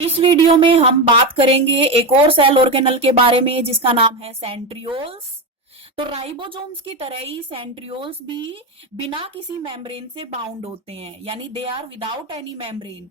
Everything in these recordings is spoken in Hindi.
इस वीडियो में हम बात करेंगे एक और सेल ऑर्गेनल के बारे में जिसका नाम है सेंट्रियोल्स। तो राइबोसोम्स की तरह ही सेंट्रियोल्स भी बिना किसी मेम्ब्रेन से बाउंड होते हैं, यानी they are without any membrane.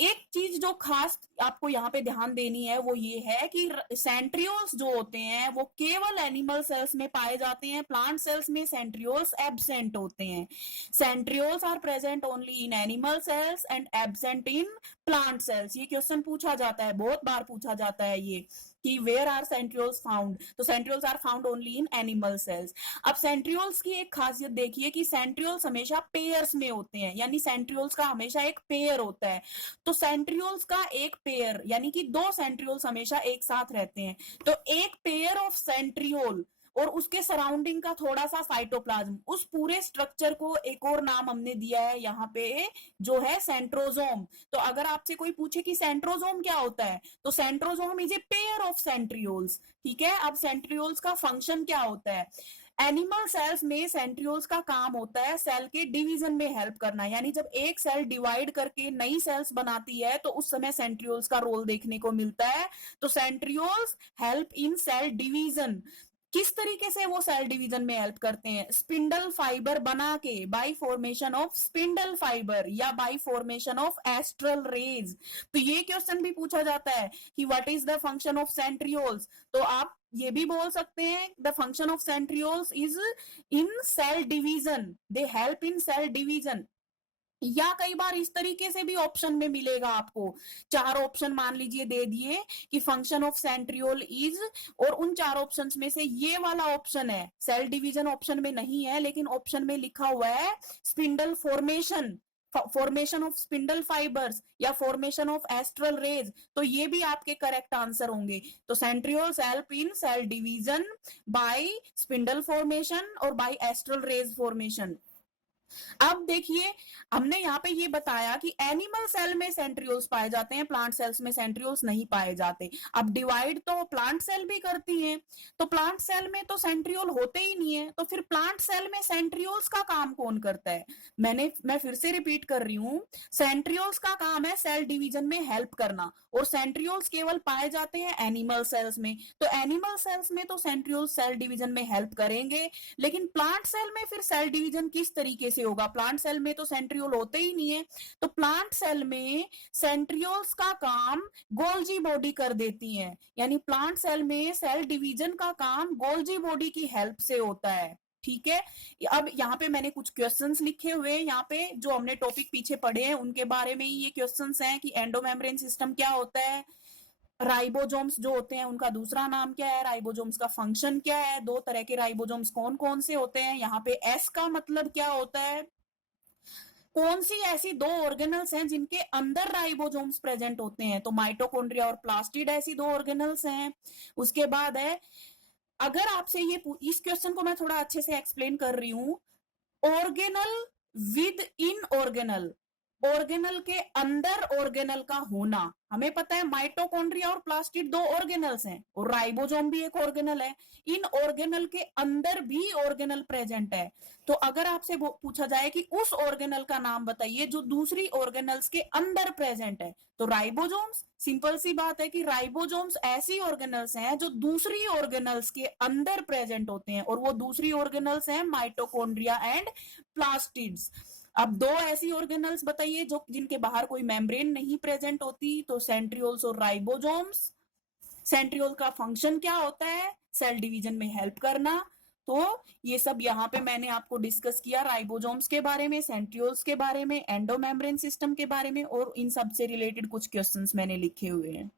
एक चीज जो खास आपको यहाँ पे ध्यान देनी है वो ये है कि सेंट्रियोल्स जो होते हैं वो केवल एनिमल सेल्स में पाए जाते हैं। प्लांट सेल्स में सेंट्रियोल्स एब्सेंट होते हैं। Centrioles are present only in animal cells and absent in plant cells. ये क्वेश्चन पूछा जाता है, बहुत बार पूछा जाता है ये कि वेयर आर सेंट्रियोल्स फाउंड। तो centrioles are found only in animal cells. अब सेंट्रियोल्स की एक खासियत देखिए कि सेंट्रियोल्स हमेशा पेयर्स में होते हैं, यानी सेंट्रियोल्स का हमेशा एक पेयर होता है। तो सेंट्रियोल्स का एक पेयर यानी कि दो सेंट्रियोल्स हमेशा एक साथ रहते हैं। तो एक पेयर ऑफ सेंट्रियोल और उसके सराउंडिंग का थोड़ा सा साइटोप्लाज्म, उस पूरे स्ट्रक्चर को एक और नाम हमने दिया है यहाँ पे जो है सेंट्रोजोम। तो अगर आपसे कोई पूछे कि सेंट्रोजोम क्या होता है तो centrosome is a pair of centrioles. ठीक है, अब सेंट्रियोल्स का फंक्शन क्या होता है। एनिमल सेल्स में सेंट्रियोल्स का काम होता है सेल के डिवीजन में हेल्प करना, यानी जब एक सेल डिवाइड करके नई सेल्स बनाती है तो उस समय सेंट्रियोल्स का रोल देखने को मिलता है। तो centrioles help in cell division. किस तरीके से वो सेल डिवीजन में हेल्प करते हैं, स्पिंडल फाइबर बना के, by formation of spindle fibre या by formation of astral rays. तो ये क्वेश्चन भी पूछा जाता है कि what is the function of centrioles. तो आप ये भी बोल सकते हैं the function of centrioles is in cell division, they help in cell division. या कई बार इस तरीके से भी ऑप्शन में मिलेगा आपको, चार ऑप्शन मान लीजिए दे दिए कि फंक्शन ऑफ सेंट्रियोल इज, और उन चार ऑप्शंस में से ये वाला ऑप्शन है, सेल डिवीजन ऑप्शन में नहीं है लेकिन ऑप्शन में लिखा हुआ है spindle formation, formation of spindle fibres या फॉर्मेशन ऑफ एस्ट्रल रेज, तो ये भी आपके करेक्ट आंसर होंगे। तो centrioles help in cell division by spindle formation और बाय एस्ट्रल रेज फॉर्मेशन। अब देखिए, हमने यहाँ पे ये बताया कि एनिमल सेल में सेंट्रियोल्स पाए जाते हैं, प्लांट सेल्स में सेंट्रियोल्स नहीं पाए जाते। अब डिवाइड तो प्लांट सेल भी करती हैं, तो प्लांट सेल में तो सेंट्रियोल होते ही नहीं है, तो फिर प्लांट सेल में सेंट्रियोल्स का काम कौन करता है। मैं फिर से रिपीट कर रही हूँ, सेंट्रियोल्स का काम है सेल डिवीजन में हेल्प करना, और सेंट्रियोल्स केवल पाए जाते हैं एनिमल सेल्स में। तो एनिमल सेल्स में तो सेंट्रियोल्स सेल डिवीजन में हेल्प करेंगे, लेकिन प्लांट सेल में फिर सेल डिवीजन किस तरीके से होगा। प्लांट सेल में तो सेंट्रियोल होते ही नहीं है, तो प्लांट सेल में सेंट्रियोल्स का काम गोल्जी बॉडी कर देती हैं, यानी प्लांट सेल में सेल डिवीजन का काम गोल्जी बॉडी की हेल्प से होता है। ठीक है, अब यहाँ पे मैंने कुछ क्वेश्चंस लिखे हुए हैं, यहाँ पे जो हमने टॉपिक पीछे पढ़े हैं उनके बारे में ही ये क्वेश्चंस हैं कि एंडोमेम्ब्रेन सिस्टम क्या होता है, राइबोसोम्स जो होते हैं उनका दूसरा नाम क्या है, राइबोसोम्स का फंक्शन क्या है, दो तरह के राइबोसोम्स कौन कौन से होते हैं, यहाँ पे एस का मतलब क्या होता है, कौन सी ऐसी दो ऑर्गेनल्स हैं जिनके अंदर राइबोसोम्स प्रेजेंट होते हैं। तो माइटोकॉन्ड्रिया और प्लास्टिड ऐसी दो ऑर्गेनल्स हैं। उसके बाद है, अगर आपसे ये इस क्वेश्चन को मैं थोड़ा अच्छे से एक्सप्लेन कर रही हूं, organelle with in organelle, organelle के अंदर ऑर्गेनल का होना। हमें पता है माइटोकॉन्ड्रिया और प्लास्टिड दो ऑर्गेनल्स हैं और राइबोसोम भी एक ऑर्गेनल है, इन ऑर्गेनल के अंदर भी ऑर्गेनल प्रेजेंट है। तो अगर आपसे पूछा जाए कि उस ऑर्गेनल का नाम बताइए जो दूसरी ऑर्गेनल्स के अंदर प्रेजेंट है, तो राइबोसोम्स। सिंपल सी बात है कि राइबोसोम्स ऐसी ऑर्गेनल्स हैं जो दूसरी ऑर्गेनल्स के अंदर प्रेजेंट होते हैं, और वो दूसरी ऑर्गेनल्स हैं माइटोकॉन्ड्रिया एंड प्लास्टिड्स। अब दो ऐसी ऑर्गेनल्स बताइए जो जिनके बाहर कोई मेम्ब्रेन नहीं प्रेजेंट होती, तो सेंट्रियोल्स और राइबोसोम्स। सेंट्रियोल का फंक्शन क्या होता है, सेल डिवीजन में हेल्प करना। तो ये सब यहाँ पे मैंने आपको डिस्कस किया, राइबोसोम्स के बारे में, सेंट्रियोल्स के बारे में, एंडोमेम्ब्रेन सिस्टम के बारे में, और इन सब से रिलेटेड कुछ क्वेश्चंस मैंने लिखे हुए हैं।